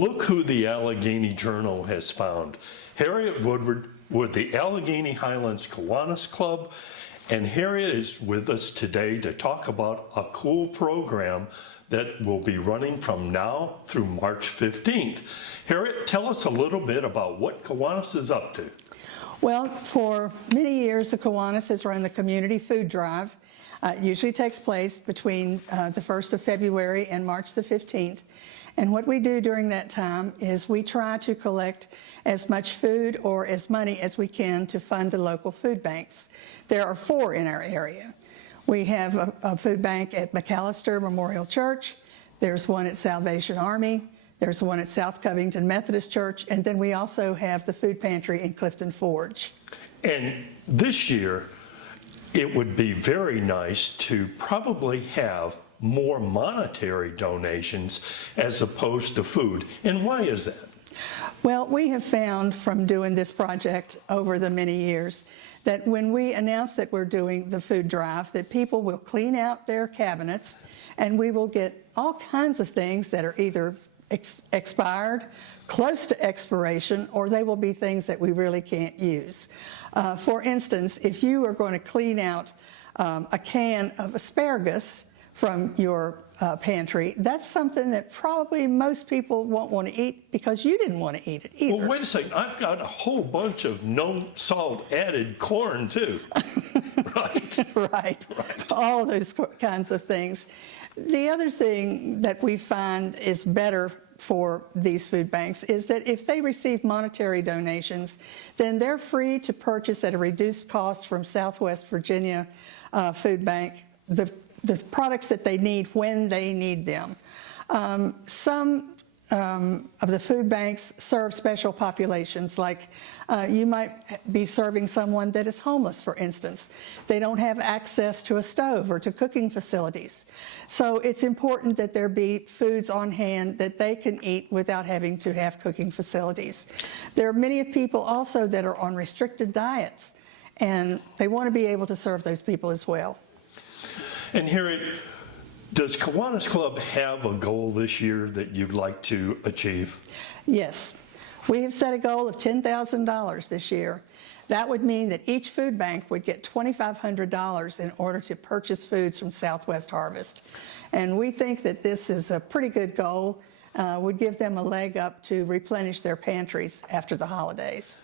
look who the Alleghany Journal has found. Harriet Woodward with the Alleghany Highlands Kiwanis Club, and Harriet is with us today to talk about a cool program that will be running from now through March 15th. Harriet, tell us a little bit about what Kiwanis is up to. Well, for many years, the Kiwanis has run the community food drive. It usually takes place between the 1st of February and March the 15th. And what we do during that time is we try to collect as much food or as money as we can to fund the local food banks. There are 4 in our area. We have a food bank at McAllister Memorial Church. There's one at Salvation Army. There's one at South Covington Methodist Church. And then we also have the food pantry in Clifton Forge. And this year, it would be very nice to probably have more monetary donations as opposed to food. And why is that? Well, we have found from doing this project over the many years that when we announce that we're doing the food drive, that people will clean out their cabinets and we will get all kinds of things that are either expired, close to expiration, or they will be things that we really can't use. For instance, if you are going to clean out a can of asparagus from your pantry, that's something that probably most people won't want to eat because you didn't want to eat it either. Well, wait a second. I've got a whole bunch of no salt added corn too. Right? Right. All those kinds of things. The other thing that we find is better for these food banks is that if they receive monetary donations, then they're free to purchase at a reduced cost from Southwest Virginia Food Bank the products that they need when they need them. Some of the food banks serve special populations, like you might be serving someone that is homeless, for instance. They don't have access to a stove or to cooking facilities. So it's important that there be foods on hand that they can eat without having to have cooking facilities. There are many people also that are on restricted diets, and they want to be able to serve those people as well. And Harriet, does Kiwanis Club have a goal this year that you'd like to achieve? Yes. We have set a goal of $10,000 this year. That would mean that each food bank would get $2,500 in order to purchase foods from Southwest Harvest. And we think that this is a pretty good goal, would give them a leg up to replenish their pantries after the holidays.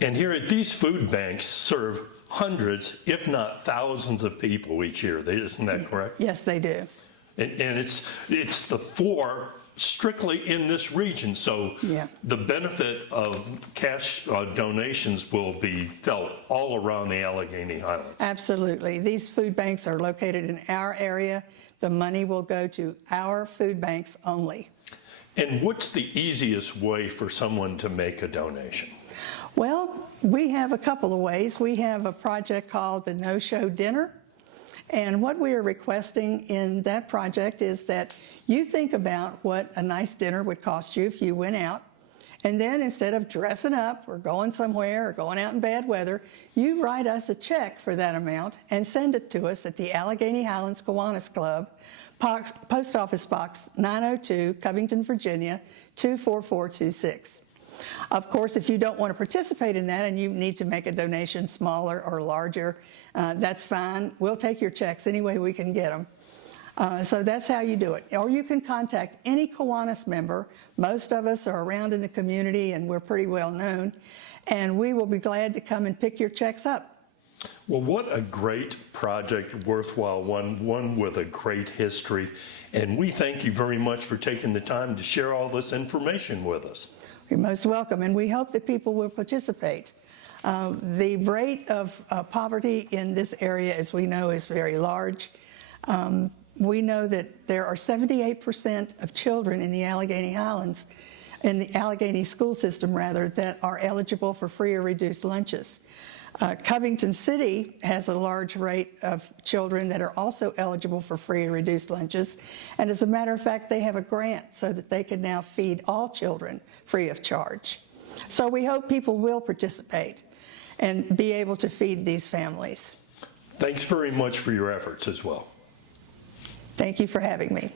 And Harriet, these food banks serve hundreds, if not thousands of people each year. Isn't that correct? Yes, they do. And it's the 4 strictly in this region, so yeah, the benefit of cash donations will be felt all around the Alleghany Highlands. Absolutely. These food banks are located in our area. The money will go to our food banks only. And what's the easiest way for someone to make a donation? Well, we have a couple of ways. We have a project called the No-Show Dinner. And what we are requesting in that project is that you think about what a nice dinner would cost you if you went out. And then instead of dressing up or going somewhere or going out in bad weather, you write us a check for that amount and send it to us at the Alleghany Highlands Kiwanis Club, Post Office Box 902, Covington, Virginia, 24426. Of course, if you don't want to participate in that and you need to make a donation smaller or larger, that's fine. We'll take your checks any way we can get them. So that's how you do it. Or you can contact any Kiwanis member. Most of us are around in the community and we're pretty well known. And we will be glad to come and pick your checks up. Well, what a great project, worthwhile one with a great history. And we thank you very much for taking the time to share all this information with us. You're most welcome, and we hope that people will participate. The rate of poverty in this area, as we know, is very large. We know that there are 78% of children in the Alleghany Highlands, in the Alleghany school system rather, that are eligible for free or reduced lunches. Covington City has a large rate of children that are also eligible for free or reduced lunches. And as a matter of fact, they have a grant so that they can now feed all children free of charge. So we hope people will participate and be able to feed these families. Thanks very much for your efforts as well. Thank you for having me.